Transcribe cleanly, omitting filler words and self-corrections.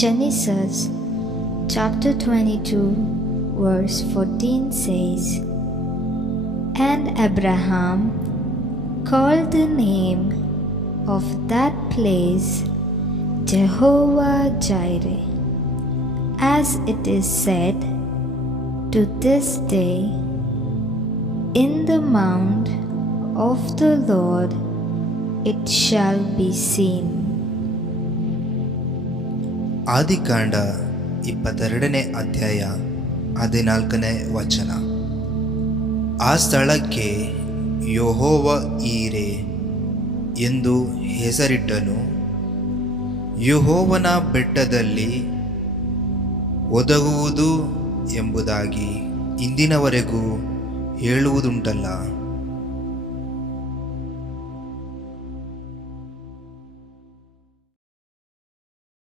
Genesis chapter 22 verse 14 says, "And Abraham called the name of that place Jehovah Jireh, as it is said to this day, in the mount of the Lord it shall be seen." ಆದಿಕಾಂಡ 22ನೇ ಅಧ್ಯಾಯ 14ನೇ ವಚನ. ಆ ಸ್ಥಳಕ್ಕೆ ಯೆಹೋವ ಈರೆ ಎಂದು ಹೆಸರಿಟ್ಟನು. ಯೆಹೋವನ ಬೆಟ್ಟದಲ್ಲಿ ಒದಗುವುದು ಎಂಬುದಾಗಿ ಇಂದಿನವರೆಗೂ ಹೇಳುವುದುಂಟಲ್ಲ.